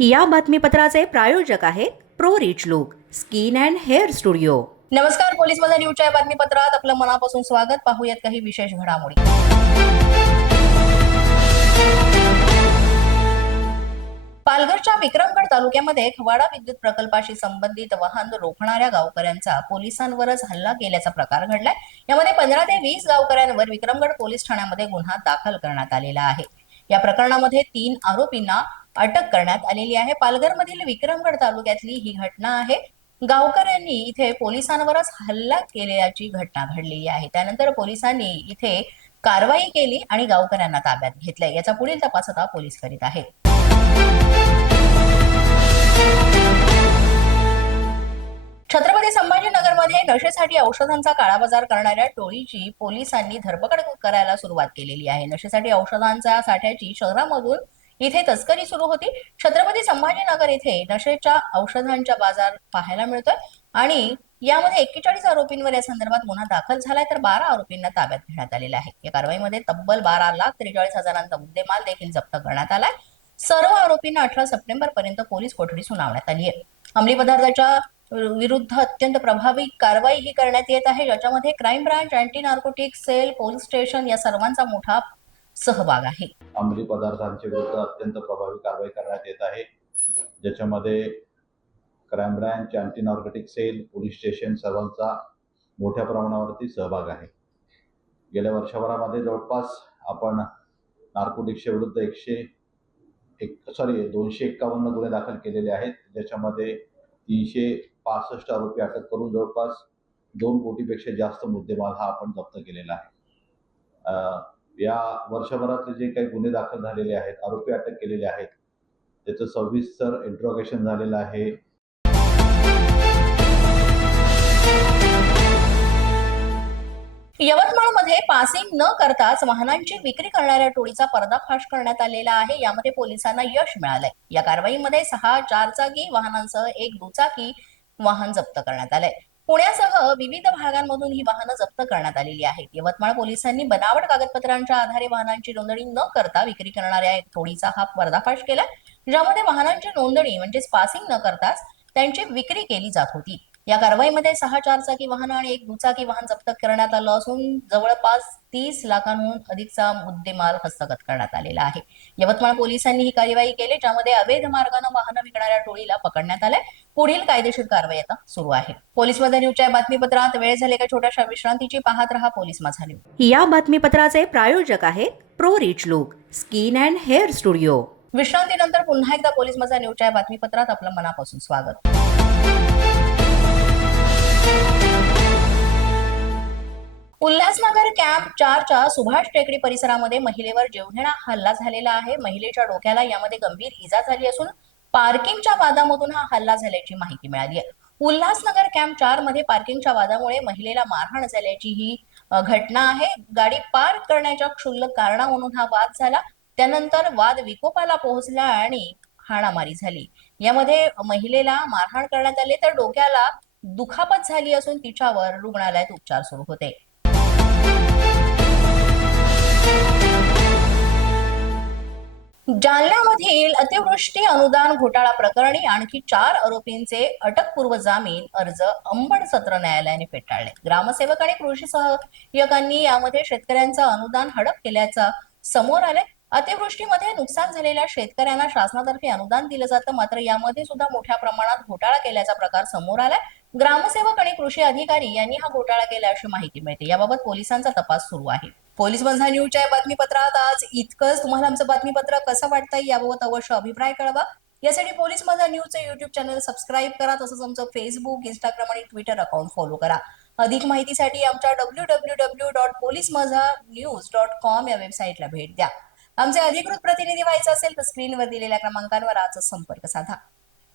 या बातमीपत्राचे प्रायोजक आहेत pro rich look skin and hair studio. नमस्कार पोलीस माझा न्यूजच्या या बातमीपत्रात आपलं मनापासून स्वागत. पाहूयात काही विशेष घडामोडी. पालघरच्या विक्रमगड तालुक्यामध्ये खवाडा विद्युत प्रकल्पाशी संबंधित वाहन रोखणाऱ्या गावकऱ्यांचा पोलिसांवरच हल्ला केल्याचा प्रकार घडलाय. यामध्ये पंधरा ते वीस गावकऱ्यांवर विक्रमगड पोलीस ठाण्यामध्ये गुन्हा दाखल करण्यात आलेला आहे. या प्रकरणामध्ये तीन आरोपींना अटक करण्यात आलेली आहे. पालघरमधील विक्रमगड तालुक्यातली ही घटना आहे. गावकऱ्यांनी इथे पोलिसांवरच हल्ला केल्याची घटना घडलेली आहे. त्यानंतर पोलिसांनी इथे कारवाई केली आणि गावकऱ्यांना ताब्यात घेतलंय. याचा पुढील तपास आता पोलीस करीत आहेत. छत्रपती संभाजीनगरमध्ये नशेसाठी औषधांचा काळाबाजार करणाऱ्या टोळीची पोलिसांनी धरपकड करायला सुरुवात केलेली आहे. नशेसाठी औषधांच्या साठ्याची शहरामधून इथे तस्करी सुरू होती. छत्रपती संभाजीनगर येथे नशेच्या औषधांचा बाजार पाहायला मिळतोय. आणि यामध्ये एक्केचाळीस आरोपींवर या संदर्भात गुन्हा दाखल झालाय. तर बारा आरोपींना ताब्यात घेण्यात आलेला आहे. या कारवाईमध्ये तब्बल बारा लाख त्रेचाळीस हजारांचा मुद्देमाल देखील जप्त करण्यात आलाय. सर्व आरोपींना अठरा सप्टेंबर पर्यंत पोलीस कोठडी सुनावण्यात आली आहे. अंमली पदार्थाच्या विरुद्ध अत्यंत प्रभावी कारवाई ही करण्यात येत आहे. ज्याच्यामध्ये crime branch anti narcotic cell police station या सर्वांचा मोठा सहभाग आहे. अंमली पदार्थांच्या विरुद्ध अत्यंत प्रभावी कारवाई करण्यात येत आहे. ज्याच्यामध्ये crime branch anti narcotic cell police station सर्वांचा मोठ्या प्रमाणावरती सहभाग आहे. गेल्या वर्षभरामध्ये जवळपास आपण नार्कोटिक्सच्या विरुद्ध एकशे एक सॉरी दोनशे एक्कावन्न गुन्हे दाखल केलेले आहेत. ज्याच्यामध्ये तीनशे पासष्ट आरोपी अटक करून जवळपास दोन कोटीपेक्षा जास्त मुद्देमाल हा आपण जप्त केलेला आहे. या वर्षभरातले जे काही गुन्हे दाखल झालेले आहेत आरोपी अटक केलेले आहेत त्याचं सविस्तर इंट्रोगेशन झालेलं आहे. यवतमाळमध्ये पासिंग न करताच वाहनांची विक्री करणाऱ्या टोळीचा पर्दाफाश करण्यात आलेला आहे. यामध्ये पोलिसांना यश मिळालंय. या कारवाईमध्ये सहा चारचाकी वाहनांसह एक दुचाकी वाहन जप्त करण्यात आलंय. पुण्यासह विविध भागांमधून ही वाहनं जप्त करण्यात आलेली आहेत. यवतमाळ पोलिसांनी बनावट कागदपत्रांच्या आधारे वाहनांची नोंदणी न करता विक्री करणाऱ्या एक टोळीचा हा पर्दाफाश केला ज्यामध्ये वाहनांची नोंदणी म्हणजेच पासिंग न करताच त्यांची विक्री केली जात होती. या कारवाईमध्ये सहा चारचाकी वाहन आणि एक दुचाकी वाहन जप्त करण्यात आलं असून जवळपास तीस लाखांहून अधिकचा मुद्देमाल हस्तगत करण्यात आलेला आहे. यवतमाळ पोलिसांनी ही कार्यवाही केली ज्यामध्ये अवैध मार्गाने वाहनं विकणाऱ्या टोळीला पकडण्यात आलंय. पुढील कायदेशीर कारवाई आता सुरू आहे. पोलीसमध्ये न्यूजच्या बातमीपत्रात वेळ झाले का छोट्याशा विश्रांतीची पाहत रहा पोलीस माझा न्यूज. या बातमीपत्राचे प्रायोजक आहेत pro rich look skin and hair studio. विश्रांतीनंतर पुन्हा एकदा पोलीस माझा न्यूजच्या बातमीपत्रात आपलं मनापासून स्वागत. उल्हासनगर कॅम्प चारच्या सुभाष टेकडी परिसरामध्ये महिलेवर जीवघेणा हल्ला झालेला आहे महिलेच्या डोक्याला यामध्ये गंभीर इजा झाली असून पार्किंगच्या वादामधून हा हल्ला झाल्याची माहिती मिळाली आहे. उल्हासनगर कॅम्प चारमध्ये पार्किंगच्या वादामुळे महिलेला मारहाण झाल्याची ही घटना आहे. गाडी पार्क करण्याच्या क्षुल्लक कारणावरून हा वाद झाला. त्यानंतर वाद विकोपाला पोहोचला आणि हाणामारी झाली. यामध्ये महिलेला मारहाण करण्यात आले. तर डोक्याला दुखापत झाली असून तिच्यावर रुग्णालयात उपचार सुरू होते. जालन्यामधील अतिवृष्टी अनुदान घोटाळा प्रकरणी आणखी चार आरोपींचे अटकपूर्व जामीन अर्ज अंबड सत्र न्यायालयाने फेटाळले. ग्रामसेवक आणि कृषी सहाय्यकांनी यामध्ये शेतकऱ्यांचं अनुदान हडप केल्याचं समोर आले अतिवृष्टीमध्ये नुकसान झालेल्या शेतकऱ्यांना शासनातर्फे अनुदान दिलं जातं मात्र यामध्ये सुद्धा मोठ्या प्रमाणात घोटाळा केल्याचा प्रकार समोर आलाय. ग्रामसेवक आणि कृषी अधिकारी यांनी हा घोटाळा केला अशी माहिती मिळते. याबाबत पोलिसांचा तपास सुरू आहे. पोलीस बंधा न्यूजच्या बातमीपत्रात आज इतकंच. तुम्हाला आमचं बातमीपत्र कसं वाटतंय याबाबत अवश्य अभिप्राय कळवा. यासाठी पोलीस माझा न्यूजचं युट्यूब चॅनल सबस्क्राईब करा तसंच आमचं फेसबुक इंस्टाग्राम आणि ट्विटर अकाउंट फॉलो करा. अधिक माहितीसाठी आमच्या W W W dot police Majha news dot com या वेबसाईटला भेट द्या. आमचे अधिकृत प्रतिनिधी व्हायचं असेल तर स्क्रीनवर दिलेल्या क्रमांकांवर आजच संपर्क साधा.